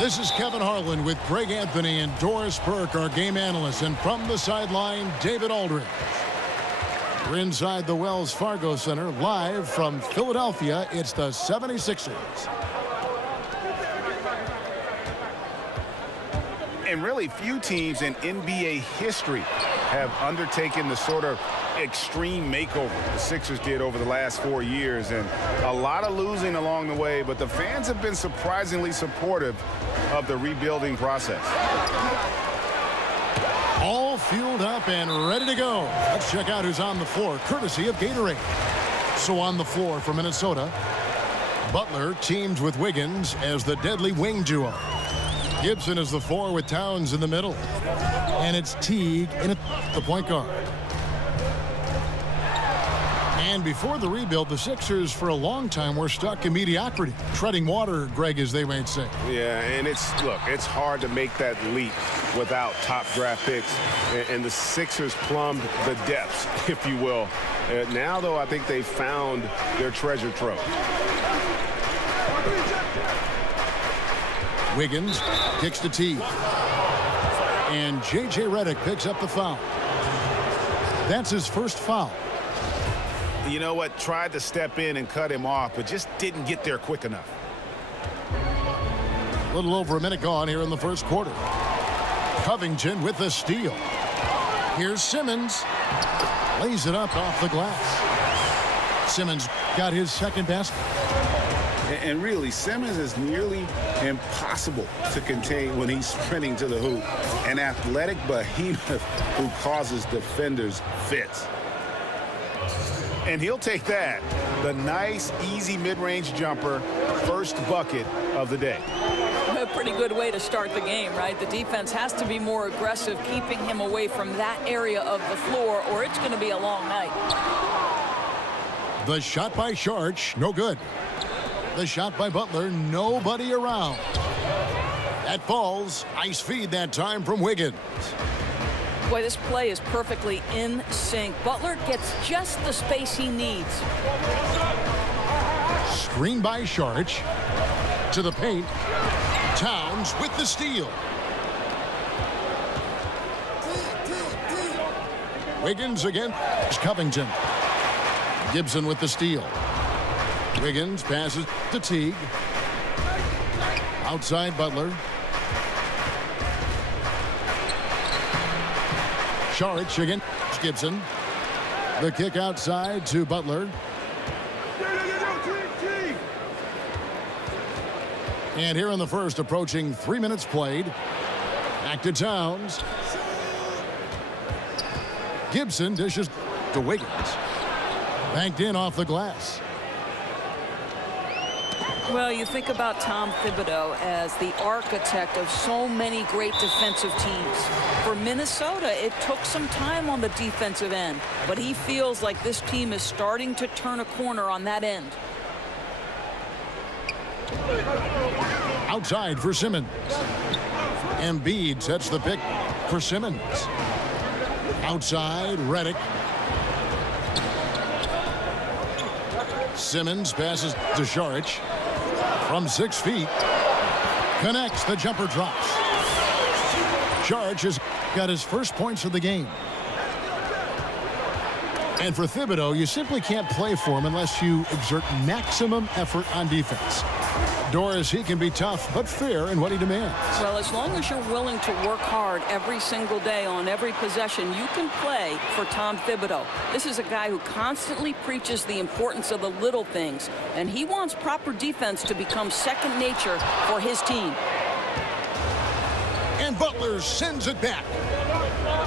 This is Kevin Harlan with Greg Anthony and Doris Burke, our game analyst. And from the sideline, David Aldridge. We're inside the Wells Fargo Center, live from Philadelphia. It's the 76ers. And really few teams in NBA history have undertaken the sort of extreme makeover the Sixers did over the last 4 years, and a lot of losing along the way, but the fans have been surprisingly supportive of the rebuilding process. All fueled up and ready to go. Let's check out who's on the floor, courtesy of Gatorade. So on the floor for Minnesota, Butler teamed with Wiggins as the deadly wing duo. Gibson is the 4 with Towns in the middle. And it's Teague in the point guard. And before the rebuild, the Sixers for a long time were stuck in mediocrity. Treading water, Greg, as they might say. Yeah, and it's hard to make that leap without top draft picks. And the Sixers plumbed the depths, if you will. Now, though, I think they've found their treasure trove. Wiggins kicks to Teague. And J.J. Redick picks up the foul. That's his first foul. You know what? Tried to step in and cut him off, but just didn't get there quick enough. A little over a minute gone here in the first quarter. Covington with the steal. Here's Simmons. Lays it up off the glass. Simmons got his second basket. And really, Simmons is nearly impossible to contain when he's sprinting to the hoop. An athletic behemoth who causes defenders fits. And he'll take that. The nice, easy mid-range jumper, first bucket of the day. A pretty good way to start the game, right? The defense has to be more aggressive, keeping him away from that area of the floor, or it's going to be a long night. The shot by Sharch, no good. The shot by Butler, nobody around. That falls. Nice feed that time from Wiggins. Boy, this play is perfectly in sync. Butler gets just the space he needs. Screen by Sharch. To the paint. Towns with the steal. Wiggins against Covington. Gibson with the steal. Wiggins passes to Teague. Outside Butler. Saric against Gibson. The kick outside to Butler. And here in the first, approaching 3 minutes played. Back to Towns. Gibson dishes to Wiggins. Banked in off the glass. Well, you think about Tom Thibodeau as the architect of so many great defensive teams. For Minnesota, it took some time on the defensive end, but he feels like this team is starting to turn a corner on that end. Outside for Simmons. Embiid sets the pick for Simmons. Outside, Redick. Simmons passes to Saric. From 6 feet. Connects. The jumper drops. Saric has got his first points of the game. And for Thibodeau, you simply can't play for him unless you exert maximum effort on defense. Doris, he can be tough but fair in what he demands. Well, as long as you're willing to work hard every single day on every possession, you can play for Tom Thibodeau. This is a guy who constantly preaches the importance of the little things, and he wants proper defense to become second nature for his team. And Butler sends it back.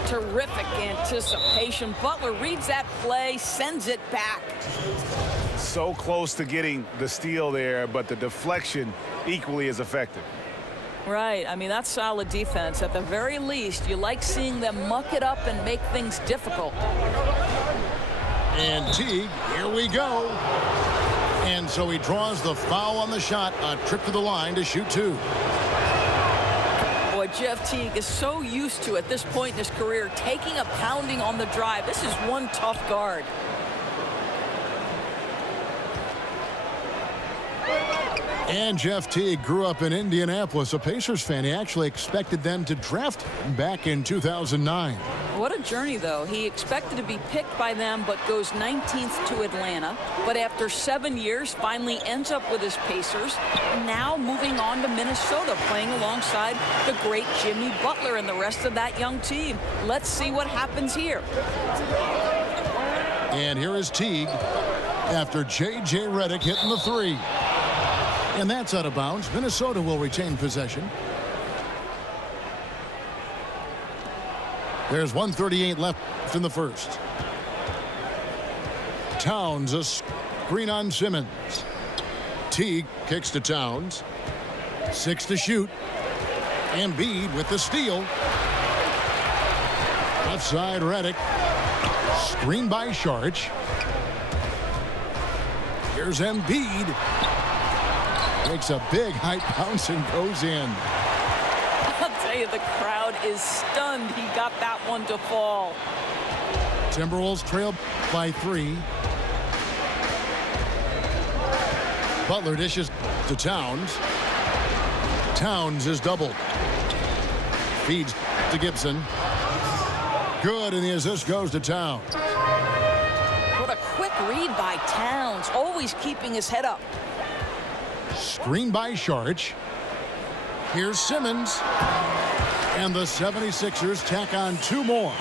Terrific anticipation. Butler reads that play, sends it back. So close to getting the steal there, but the deflection equally as effective. Right. I mean, that's solid defense. At the very least, you like seeing them muck it up and make things difficult. And Teague, here we go. And so he draws the foul on the shot. A trip to the line to shoot 2. Boy, Jeff Teague is so used to, at this point in his career, taking a pounding on the drive. This is one tough guard. And Jeff Teague grew up in Indianapolis, a Pacers fan. He actually expected them to draft him back in 2009. What a journey, though. He expected to be picked by them, but goes 19th to Atlanta. But after 7 years, finally ends up with his Pacers. Now moving on to Minnesota, playing alongside the great Jimmy Butler and the rest of that young team. Let's see what happens here. And here is Teague after J.J. Redick hitting the three. And that's out of bounds. Minnesota will retain possession. There's 1:38 left in the first. Towns, a screen on Simmons. Teague kicks to Towns. 6 to shoot. Embiid with the steal. Left side, Redick. Screen by Saric. Here's Embiid. Makes a big high bounce and goes in. I'll tell you, the crowd is stunned he got that one to fall. Timberwolves trail by 3. Butler dishes to Towns. Towns is doubled. Feeds to Gibson. Good, and the assist goes to Towns. What a quick read by Towns, always keeping his head up. Screen by Saric. Here's Simmons. And the 76ers tack on 2 more.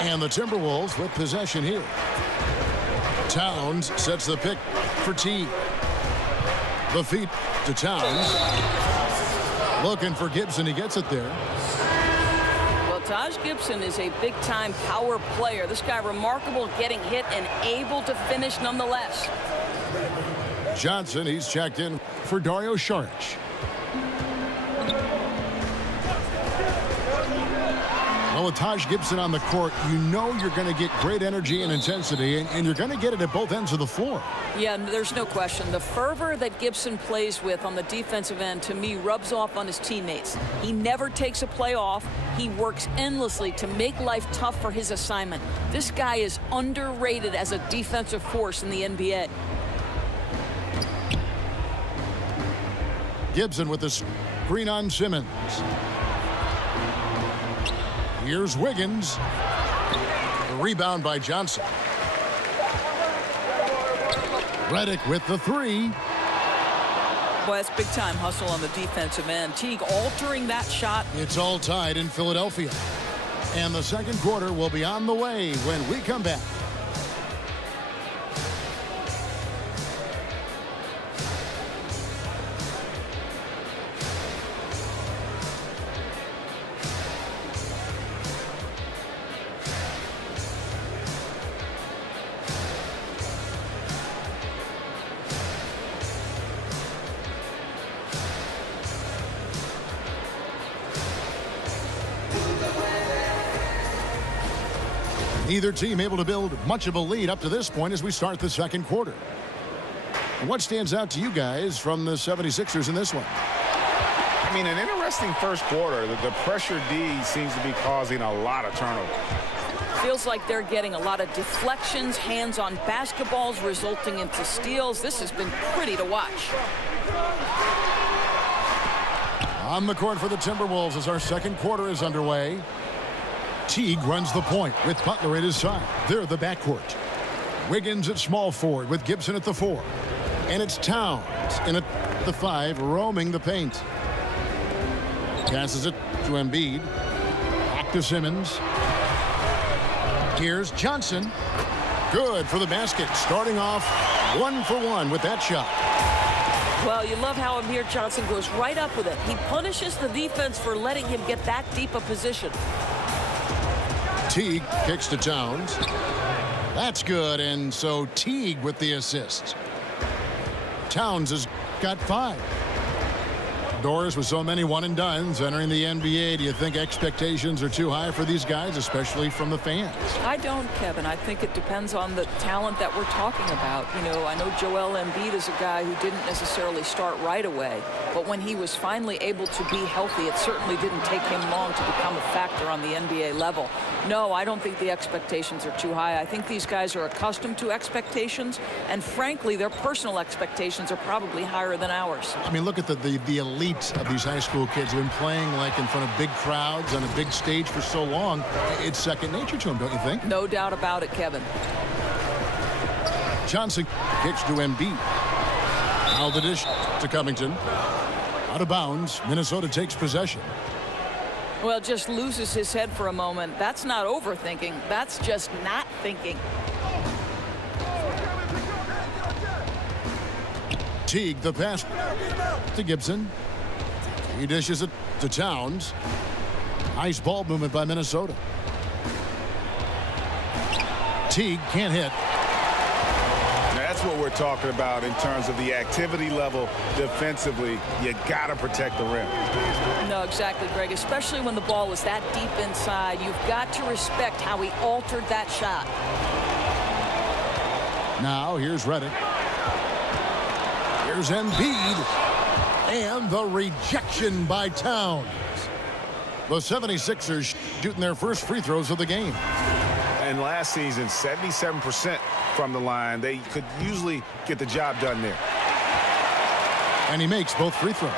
And the Timberwolves with possession here. Towns sets the pick for Teague. The feed to Towns. Looking for Gibson. He gets it there. Well, Taj Gibson is a big-time power player. This guy remarkable getting hit and able to finish nonetheless. Johnson, he's checked in for Dario Saric. Well, with Taj Gibson on the court, you know you're going to get great energy and intensity, and you're going to get it at both ends of the floor. Yeah, there's no question. The fervor that Gibson plays with on the defensive end, to me, rubs off on his teammates. He never takes a play off. He works endlessly to make life tough for his assignment. This guy is underrated as a defensive force in the NBA. Gibson with the screen on Simmons. Here's Wiggins. The rebound by Johnson. Redick with the 3. Boy, that's big-time hustle on the defensive end. Teague altering that shot. It's all tied in Philadelphia. And the second quarter will be on the way when we come back. Neither team able to build much of a lead up to this point as we start the second quarter. And what stands out to you guys from the 76ers in this one? I mean, an interesting first quarter. The pressure D seems to be causing a lot of turnover. Feels like they're getting a lot of deflections, hands on basketballs, resulting into steals. This has been pretty to watch. On the court for the Timberwolves as our second quarter is underway. Teague runs the point with Butler at his side. They're the backcourt. Wiggins at small forward with Gibson at the 4. And it's Towns in at the 5, roaming the paint. Passes it to Embiid. Back to Simmons. Here's Johnson. Good for the basket. Starting off 1 for 1 with that shot. Well, you love how Amir Johnson goes right up with it. He punishes the defense for letting him get that deep a position. Teague kicks to Towns. That's good, and so Teague with the assist. Towns has got 5. Doris, with so many one-and-dones entering the NBA, do you think expectations are too high for these guys, especially from the fans? I don't, Kevin. I think it depends on the talent that we're talking about. You know, I know Joel Embiid is a guy who didn't necessarily start right away, but when he was finally able to be healthy, it certainly didn't take him long to become a factor on the NBA level. No, I don't think the expectations are too high. I think these guys are accustomed to expectations, and frankly, their personal expectations are probably higher than ours. I mean, look at the elite of these high school kids who have been playing like in front of big crowds on a big stage for so long. It's second nature to them, don't you think? No doubt about it, Kevin. Johnson kicks to Embiid. Now the dish to Covington. Out of bounds. Minnesota takes possession. Well, just loses his head for a moment. That's not overthinking. That's just not thinking. Teague, the pass to Gibson. He dishes it to Towns. Nice ball movement by Minnesota. Teague can't hit. That's what we're talking about in terms of the activity level defensively. You got to protect the rim. No, exactly, Greg. Especially when the ball was that deep inside. You've got to respect how he altered that shot. Now here's Redick. Here's Embiid. And the rejection by Towns. The 76ers shooting their first free throws of the game. And last season, 77% from the line. They could usually get the job done there. And he makes both free throws.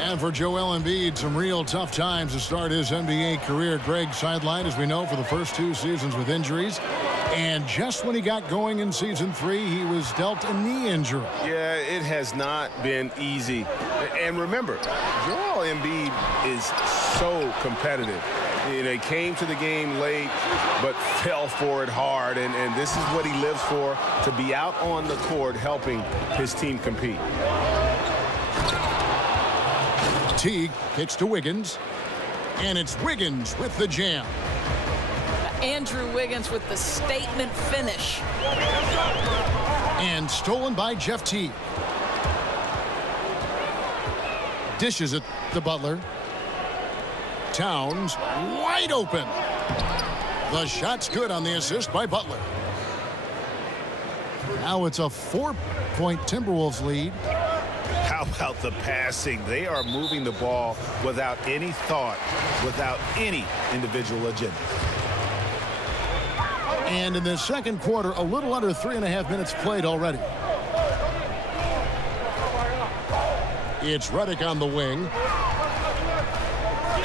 And for Joel Embiid, some real tough times to start his NBA career. Greg sidelined, as we know, for the first 2 seasons with injuries. And just when he got going in season 3, he was dealt a knee injury. Yeah, it has not been easy. And remember, Joel Embiid is so competitive. You know, he came to the game late, but fell for it hard. And this is what he lives for, to be out on the court helping his team compete. Teague kicks to Wiggins. And it's Wiggins with the jam. Andrew Wiggins with the statement finish. And stolen by Jeff Teague. Dishes it to Butler. Towns wide open. The shot's good on the assist by Butler. Now it's a 4-point Timberwolves lead. How about the passing? They are moving the ball without any thought, without any individual agenda. And in the second quarter, a little under 3.5 minutes played already. It's Redick on the wing.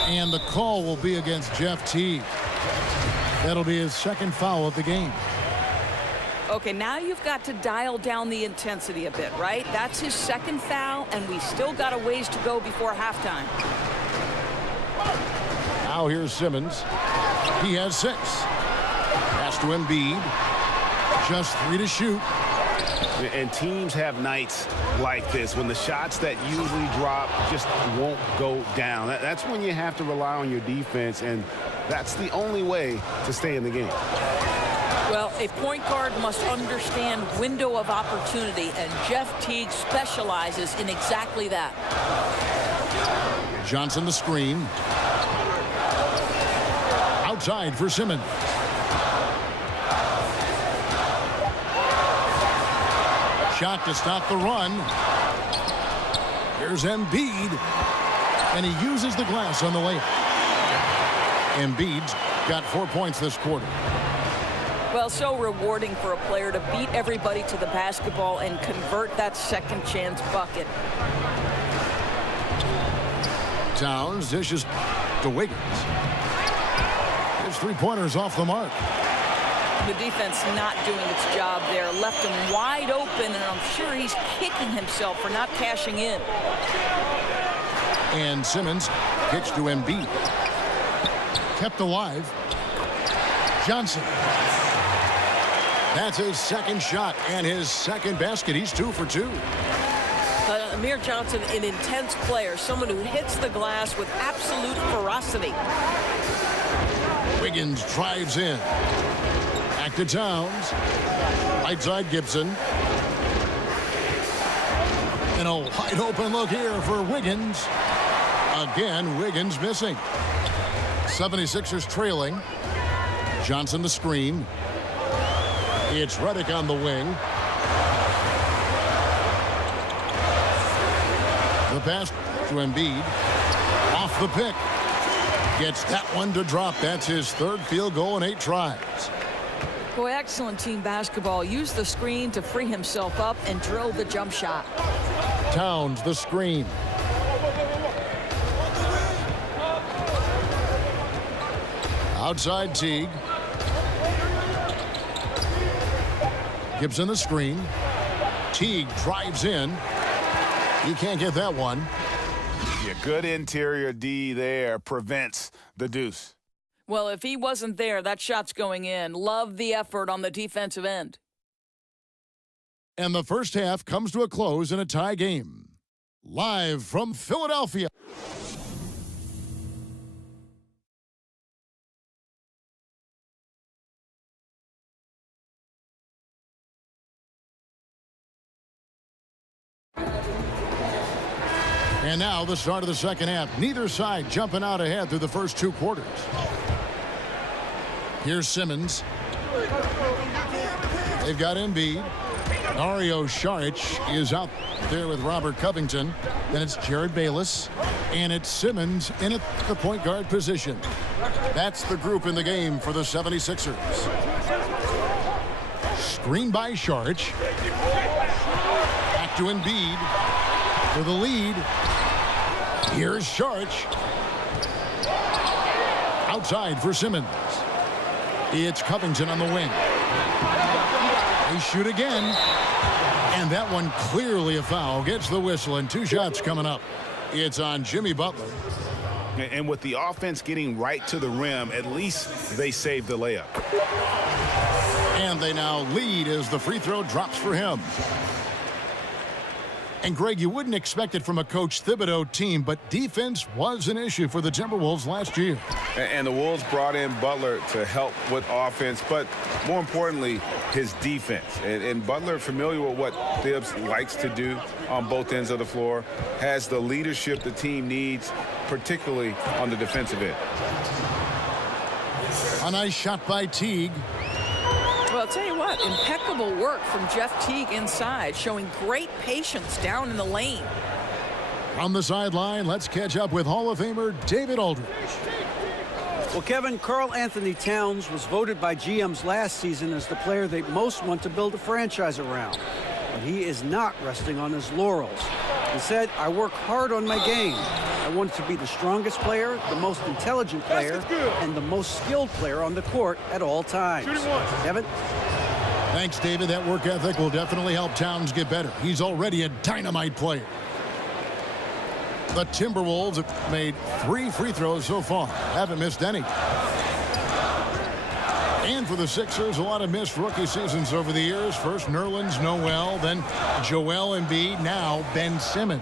And the call will be against Jeff Teague. That'll be his second foul of the game. Okay, now you've got to dial down the intensity a bit, right? That's his second foul, and we still got a ways to go before halftime. Now here's Simmons. He has 6. Pass to Embiid. Just 3 to shoot. And teams have nights like this when the shots that usually drop just won't go down. That's when you have to rely on your defense, and that's the only way to stay in the game. Well, a point guard must understand window of opportunity, and Jeff Teague specializes in exactly that. Johnson the screen. Outside for Simmons. Shot to stop the run. Here's Embiid. And he uses the glass on the layup. Embiid's got 4 points this quarter. Well, so rewarding for a player to beat everybody to the basketball and convert that second chance bucket. Towns dishes to Wiggins. His 3-pointers off the mark. The defense not doing its job there. Left him wide open, and I'm sure he's kicking himself for not cashing in. And Simmons kicks to Embiid. Kept alive. Johnson. That's his second shot and his second basket. He's 2 for 2. Amir Johnson, an intense player, someone who hits the glass with absolute ferocity. Wiggins drives in. Back to Towns. Right side Gibson. And And a wide open look here for Wiggins. Again, Wiggins missing. 76ers trailing. Johnson the screen. It's Redick on the wing. The pass to Embiid. Off the pick. Gets that one to drop. That's his third field goal in 8 tries. Boy, excellent team basketball. Used the screen to free himself up and drilled the jump shot. Towns the screen. Outside Teague. Gibson the screen. Teague drives in. He can't get that one. Yeah, good interior D there prevents the deuce. Well, if he wasn't there, that shot's going in. Love the effort on the defensive end. And the first half comes to a close in a tie game. Live from Philadelphia. And now the start of the second half. Neither side jumping out ahead through the first 2 quarters. Here's Simmons. They've got Embiid. Dario Saric is out there with Robert Covington. Then it's Jared Bayless. And it's Simmons in at the point guard position. That's the group in the game for the 76ers. Screen by Saric. Back to Embiid for the lead. Here's Saric. Outside for Simmons. It's Covington on the wing. They shoot again. And that one clearly a foul. Gets the whistle and 2 shots coming up. It's on Jimmy Butler. And with the offense getting right to the rim, at least they saved the layup. And they now lead as the free throw drops for him. And, Greg, you wouldn't expect it from a Coach Thibodeau team, but defense was an issue for the Timberwolves last year. And the Wolves brought in Butler to help with offense, but more importantly, his defense. And Butler, familiar with what Thibs likes to do on both ends of the floor, has the leadership the team needs, particularly on the defensive end. A nice shot by Teague. Well, I'll tell you what, impeccable work from Jeff Teague inside, showing great patience down in the lane. From the sideline, let's catch up with Hall of Famer David Aldridge. Well, Kevin, Karl Anthony Towns was voted by GMs last season as the player they most want to build a franchise around. But he is not resting on his laurels. He said, I work hard on my game. I want to be the strongest player, the most intelligent player, and the most skilled player on the court at all times. Kevin? Thanks, David. That work ethic will definitely help Towns get better. He's already a dynamite player. The Timberwolves have made 3 free throws so far. Haven't missed any. And for the Sixers, a lot of missed rookie seasons over the years. First Nerlens Noel, then Joel Embiid, now Ben Simmons.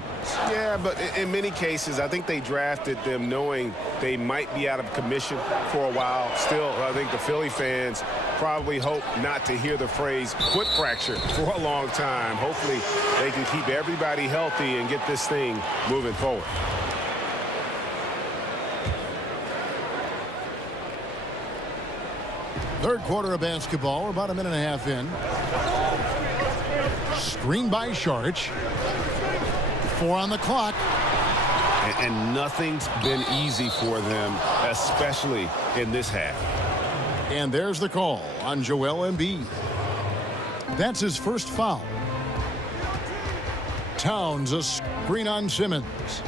Yeah, but in many cases, I think they drafted them knowing they might be out of commission for a while. Still, I think the Philly fans probably hope not to hear the phrase foot fracture for a long time. Hopefully, they can keep everybody healthy and get this thing moving forward. Third quarter of basketball. We're about a minute and a half in. Screen by Saric. 4 on the clock. And nothing's been easy for them, especially in this half. And there's the call on Joel Embiid. That's his first foul. Towns a screen on Simmons.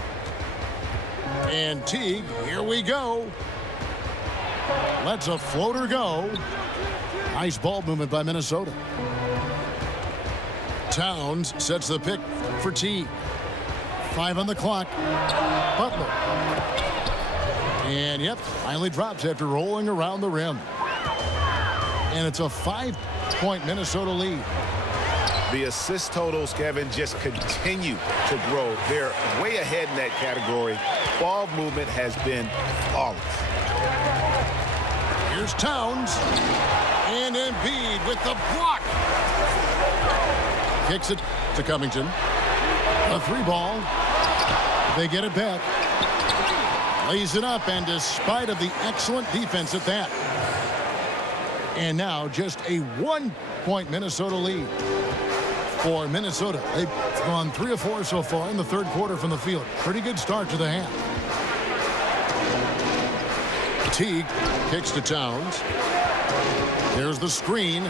And Teague, here we go. Lets a floater go. Nice ball movement by Minnesota. Towns sets the pick for Teague. 5 on the clock. Butler. And, yep, finally drops after rolling around the rim. And it's a 5-point Minnesota lead. The assist totals, Kevin, just continue to grow. They're way ahead in that category. Ball movement has been flawless. Here's Towns. And Embiid with the block. Kicks it to Covington. A 3-ball. They get it back. Lays it up, and despite of the excellent defense at that. And now just a 1-point Minnesota lead for Minnesota. They've gone 3 of 4 so far in the third quarter from the field. Pretty good start to the half. Teague kicks to Towns. There's the screen.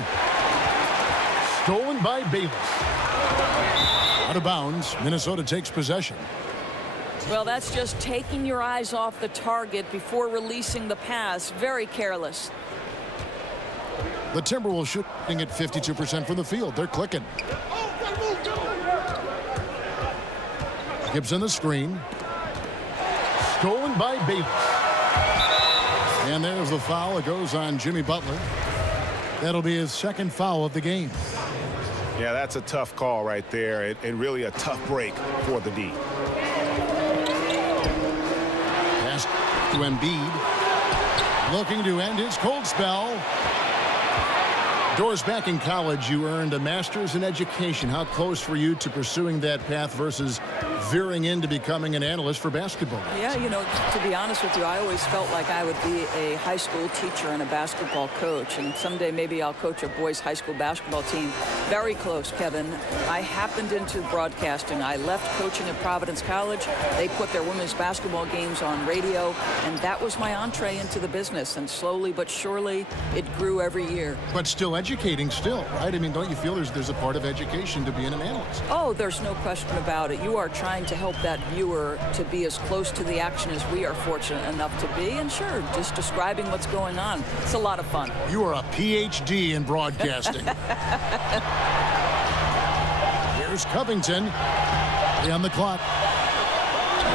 Stolen by Bayless. Out of bounds. Minnesota takes possession. Well, that's just taking your eyes off the target before releasing the pass. Very careless. The Timberwolves shooting at 52% from the field. They're clicking. Gibson the screen. Stolen by Bayless. And there's the foul. It goes on Jimmy Butler. That'll be his second foul of the game. Yeah, that's a tough call right there, and really a tough break for the D. Pass to Embiid. Looking to end his cold spell. Doris, back in college, you earned a master's in education. How close were you to pursuing that path versus veering into becoming an analyst for basketball? Yeah, you know, to be honest with you, I always felt like I would be a high school teacher and a basketball coach. And someday maybe I'll coach a boys' high school basketball team. Very close, Kevin. I happened into broadcasting. I left coaching at Providence College. They put their women's basketball games on radio. And that was my entree into the business. And slowly but surely, it grew every year. But still educating still, right? I mean, don't you feel there's a part of education to being an analyst? Oh, there's no question about it. You are trying to help that viewer to be as close to the action as we are fortunate enough to be. And sure, just describing what's going on. It's a lot of fun. You are a PhD in broadcasting. Here's Covington. On the clock.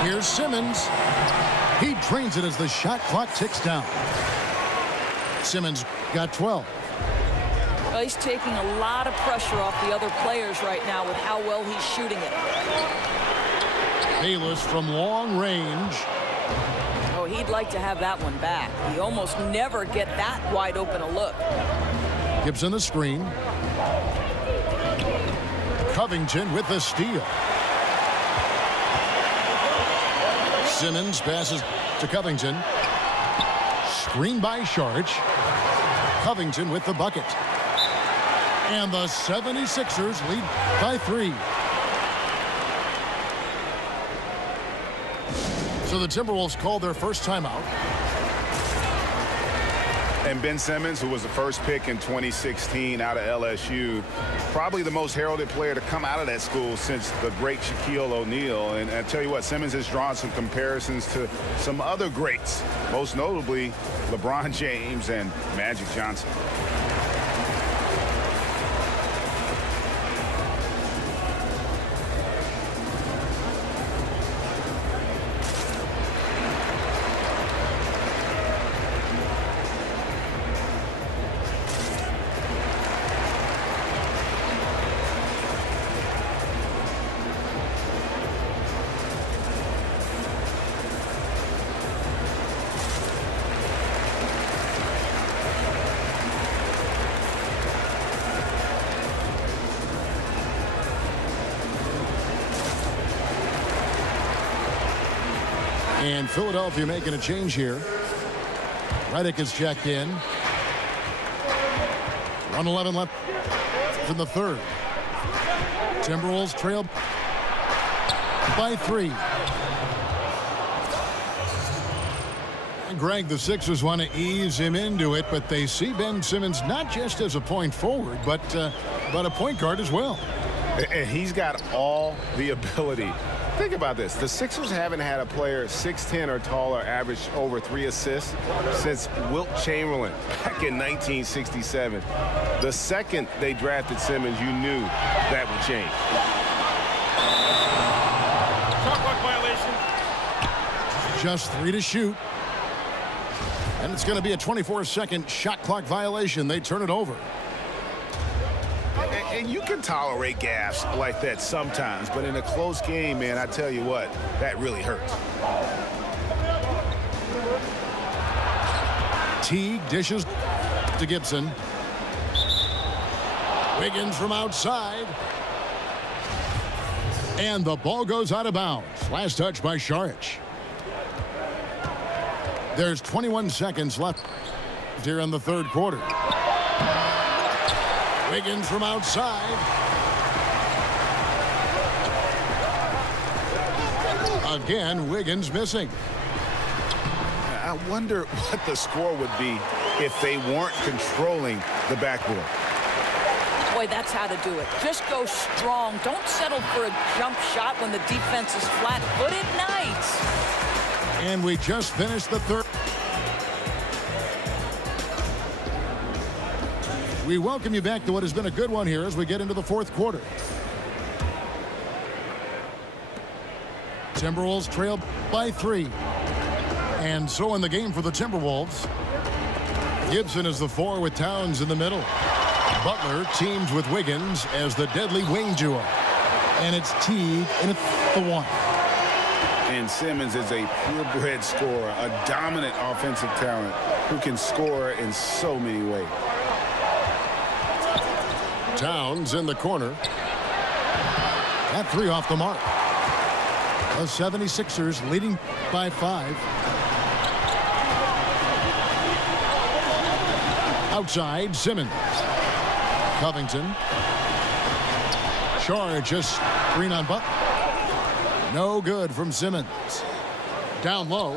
Here's Simmons. He drains it as the shot clock ticks down. Simmons got 12. Well, he's taking a lot of pressure off the other players right now with how well he's shooting it. Bayless from long range. Oh, he'd like to have that one back. He almost never get that wide open a look. Gibson the screen. Covington with the steal. Simmons passes to Covington. Screen by Sharch. Covington with the bucket. And the 76ers lead by 3. So the Timberwolves called their first timeout. And Ben Simmons, who was the first pick in 2016 out of LSU, probably the most heralded player to come out of that school since the great Shaquille O'Neal. And I tell you what, Simmons has drawn some comparisons to some other greats, most notably LeBron James and Magic Johnson. And Philadelphia making a change here. Redick is checked in. 1:11 left in the third. Timberwolves trail by 3. And Greg, the Sixers want to ease him into it, but they see Ben Simmons not just as a point forward, but a point guard as well. And he's got all the ability. Think about this. The Sixers haven't had a player 6'10 or taller average over 3 assists since Wilt Chamberlain back in 1967. The second they drafted Simmons, you knew that would change. Shot clock violation. Just 3 to shoot. And it's going to be a 24-second shot clock violation. They turn it over. And you can tolerate gaffes like that sometimes, but in a close game, man, I tell you what, that really hurts. Teague dishes to Gibson. Wiggins from outside. And the ball goes out of bounds. Last touch by Saric. There's 21 seconds left here in the third quarter. Wiggins from outside. Again, Wiggins missing. I wonder what the score would be if they weren't controlling the backboard. Boy, that's how to do it. Just go strong. Don't settle for a jump shot when the defense is flat-footed. Nice. And we just finished the third. We welcome you back to what has been a good one here as we get into the fourth quarter. Timberwolves trail by 3. And so in the game for the Timberwolves, Gibson is the 4 with Towns in the middle. Butler teams with Wiggins as the deadly wing duo. And it's Teague in at the 1. And Simmons is a purebred scorer, a dominant offensive talent who can score in so many ways. Towns in the corner. That 3 off the mark. The 76ers leading by 5. Outside, Simmons. Covington. Saric just screen on Butler. No good from Simmons. Down low.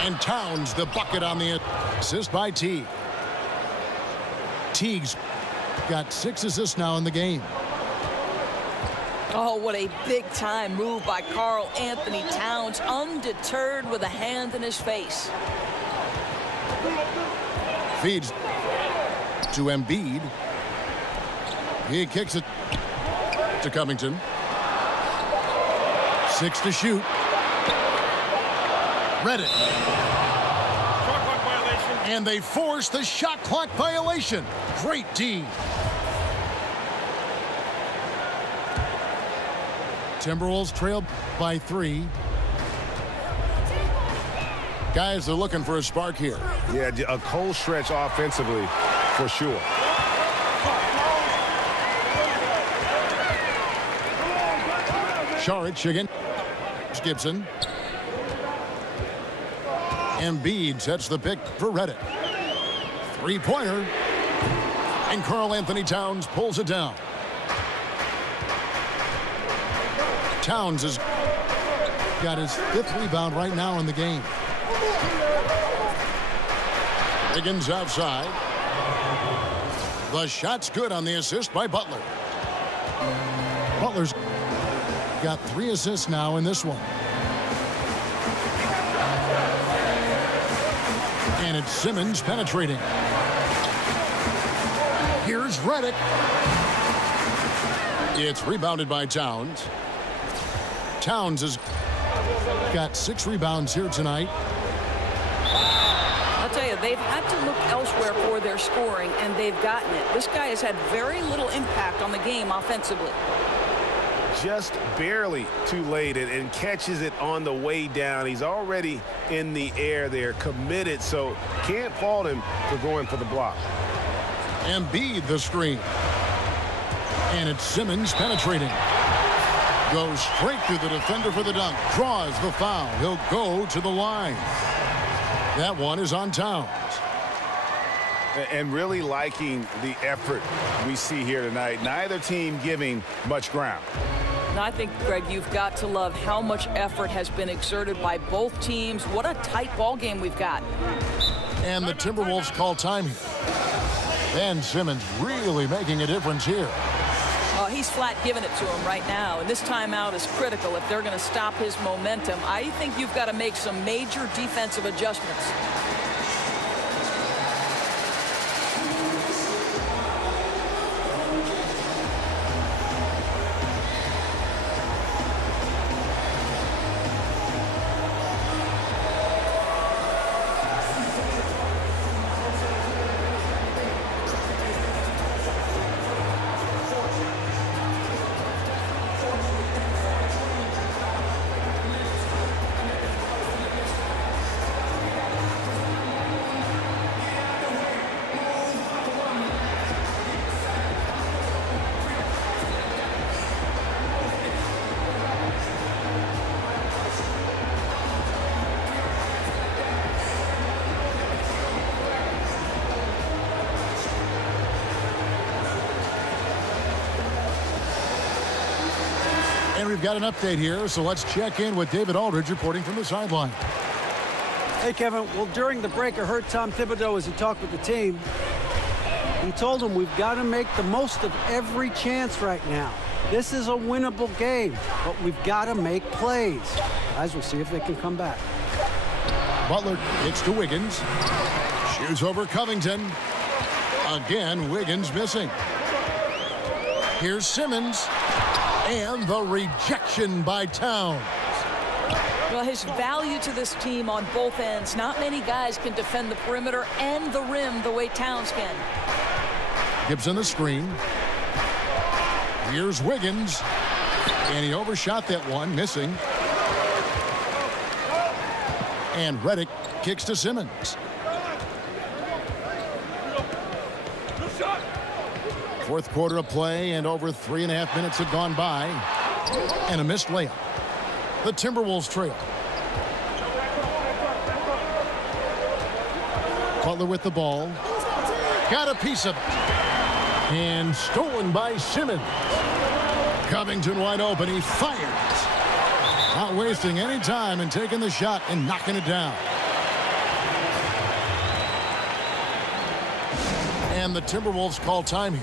And Towns the bucket on the assist by Teague. Teague's got 6 assists now in the game. Oh, what a big-time move by Karl Anthony Towns, undeterred with a hand in his face. Feeds to Embiid. He kicks it to Covington. 6 to shoot. Read it. Shot clock violation. And they force the shot clock violation. Great D. Timberwolves trail by 3. Guys, they're looking for a spark here. Yeah, a cold stretch offensively for sure. Saric again. Gibson. Embiid sets the pick for Reddit. 3-pointer. And Karl Anthony Towns pulls it down. Towns has got his 5th rebound right now in the game. Wiggins outside. The shot's good on the assist by Butler. Butler's got 3 assists now in this one. And it's Simmons penetrating. Here's Redick. It's rebounded by Towns. Towns has got 6 rebounds here tonight. I'll tell you, they've had to look elsewhere for their scoring, and they've gotten it. This guy has had very little impact on the game offensively. Just barely too late and catches it on the way down. He's already in the air there, committed, so can't fault him for going for the block. Embiid the screen. And it's Simmons penetrating. Goes straight through the defender for the dunk. Draws the foul. He'll go to the line. That one is on Towns. And really liking the effort we see here tonight. Neither team giving much ground. I think, Greg, you've got to love how much effort has been exerted by both teams. What a tight ball game we've got. And the Timberwolves call time here. Ben Simmons really making a difference here. He's flat giving it to him right now, and this timeout is critical if they're going to stop his momentum. I think you've got to make some major defensive adjustments. we've got an update here, so let's check in with David Aldridge reporting from the sideline. Hey, Kevin. Well, during the break, I heard Tom Thibodeau as he talked with the team. He told them we've got to make the most of every chance right now. This is a winnable game, but we've got to make plays. Guys, we'll see if they can come back. Butler kicks to Wiggins. Shoots over Covington. Again, Wiggins missing. Here's Simmons. And the rejection by Towns. Well, his value to this team on both ends. Not many guys can defend the perimeter and the rim the way Towns can. Gibson the screen. Here's Wiggins. And he overshot that one, missing. And Redick kicks to Simmons. Fourth quarter of play, and over 3.5 minutes had gone by. And a missed layup. The Timberwolves trail. Butler with the ball. Got a piece of it. And stolen by Simmons. Covington wide open. He fires. Not wasting any time and taking the shot and knocking it down. And the Timberwolves call time here.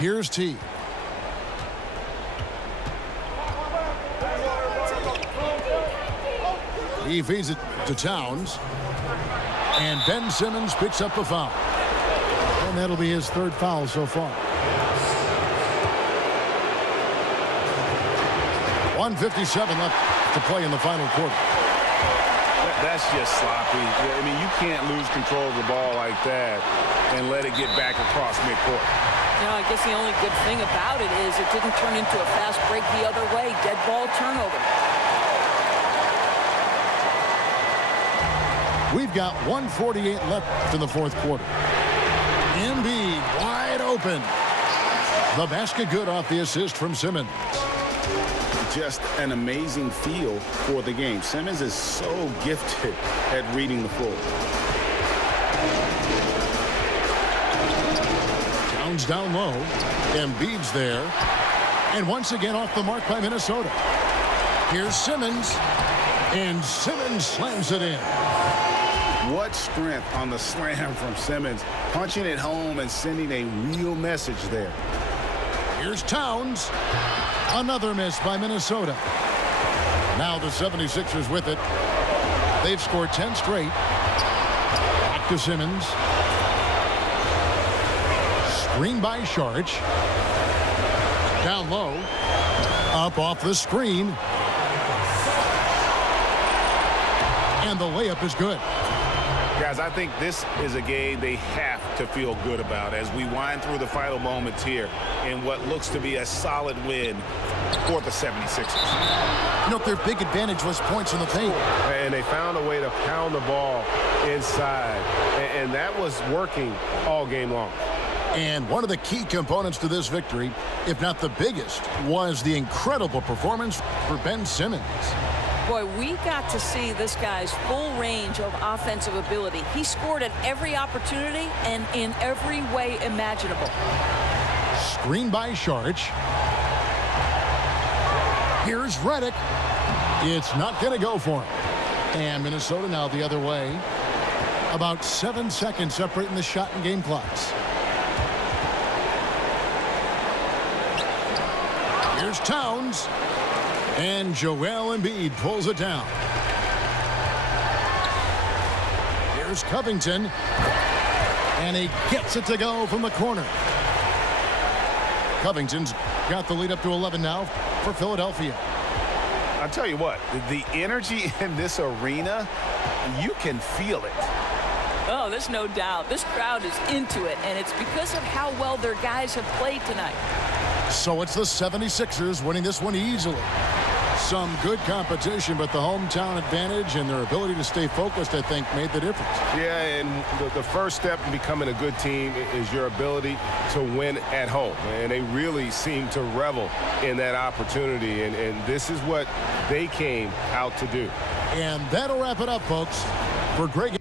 Here's T. He feeds it to Towns. And Ben Simmons picks up the foul. And that'll be his third foul so far. 1:57 left to play in the final quarter. That's just sloppy. I mean, you can't lose control of the ball like that and let it get back across midcourt. You know, I guess the only good thing about it is it didn't turn into a fast break the other way. Dead ball turnover. We've got 1:48 left in the fourth quarter. Embiid wide open. The basket good off the assist from Simmons. Just an amazing feel for the game. Simmons is so gifted at reading the floor. Towns down low. Embiid's there. And once again off the mark by Minnesota. Here's Simmons. And Simmons slams it in. What strength on the slam from Simmons. Punching it home and sending a real message there. Here's Towns. Another miss by Minnesota. Now the 76ers with it. They've scored 10 straight. Back to Simmons. Screen by Saric. Down low. Up off the screen. And the layup is good. Guys, I think this is a game they have to feel good about as we wind through the final moments here in what looks to be a solid win for the 76ers. You know, their big advantage was points in the paint. And they found a way to pound the ball inside. And that was working all game long. And one of the key components to this victory, if not the biggest, was the incredible performance for Ben Simmons. Boy, we got to see this guy's full range of offensive ability. He scored at every opportunity and in every way imaginable. Screen by Saric. Here's Redick. It's not going to go for him. And Minnesota now the other way. About 7 seconds separating the shot and game clocks. Here's Towns. And Joel Embiid pulls it down. Here's Covington. And he gets it to go from the corner. Covington's got the lead up to 11 now for Philadelphia. I'll tell you what, the energy in this arena, you can feel it. Oh, there's no doubt. This crowd is into it, and it's because of how well their guys have played tonight. So it's the 76ers winning this one easily. Some good competition, but the hometown advantage and their ability to stay focused, I think, made the difference. Yeah, and the first step in becoming a good team is your ability to win at home. And they really seem to revel in that opportunity, and this is what they came out to do. And that'll wrap it up, folks. For Greg